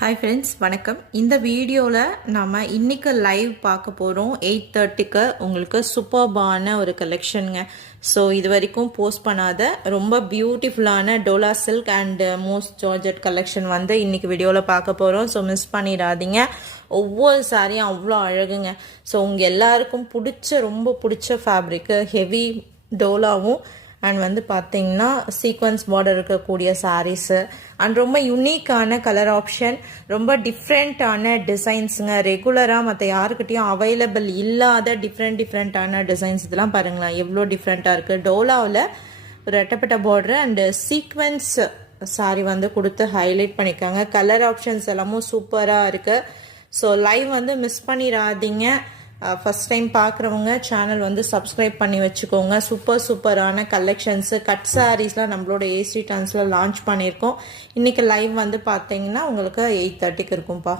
Hi friends, வணக்கம். இந்த வீடியோவில் நம்ம இன்றைக்கி லைவ் பார்க்க போகிறோம். 8:30க்கு உங்களுக்கு சூப்பர்பான ஒரு கலெக்ஷனுங்க. ஸோ இது வரைக்கும் போஸ்ட் பண்ணாத ரொம்ப பியூட்டிஃபுல்லான Dola silk and most georgette collection வந்து இன்றைக்கி வீடியோவில் பார்க்க போகிறோம். ஸோ மிஸ் பண்ணிடாதீங்க. ஒவ்வொரு சாரியும் அவ்வளோ அழகுங்க. ஸோ உங்கள் எல்லாருக்கும் ரொம்ப பிடிச்ச ஃபேப்ரிக்கு ஹெவி டோலாவும் அண்ட் வந்து பார்த்தீங்கன்னா சீக்வன்ஸ் பார்டர் இருக்கக்கூடிய சாரீஸு அண்ட் ரொம்ப யூனிக்கான கலர் ஆப்ஷன், ரொம்ப டிஃப்ரெண்ட்டான டிசைன்ஸுங்க. ரெகுலராக மற்ற யாருக்கிட்டையும் அவைலபிள் இல்லாத டிஃப்ரெண்ட்டான டிசைன்ஸ். இதெல்லாம் பாருங்களேன் எவ்வளோ டிஃப்ரெண்ட்டாக இருக்குது. டோலாவில் ஒரு ரெட்டப்பட்ட பார்டர் அண்டு சீக்வன்ஸ் சாரீ வந்து கொடுத்து ஹைலைட் பண்ணியிருக்காங்க. கலர் ஆப்ஷன்ஸ் எல்லாமும் சூப்பராக இருக்குது. ஸோ லைவ் வந்து மிஸ் பண்ணிடாதீங்க. ஃபஸ்ட் டைம் பார்க்குறவங்க சேனல் வந்து சப்ஸ்கிரைப் பண்ணி வச்சுக்கோங்க. சூப்பரான கலெக்ஷன்ஸு கட் சாரீஸ்லாம் நம்மளோட ஏசி டான்ஸில் லான்ச் பண்ணியிருக்கோம். இன்றைக்கி லைவ் வந்து பார்த்தீங்கன்னா உங்களுக்கு 8:30க்கு இருக்கும்ப்பா.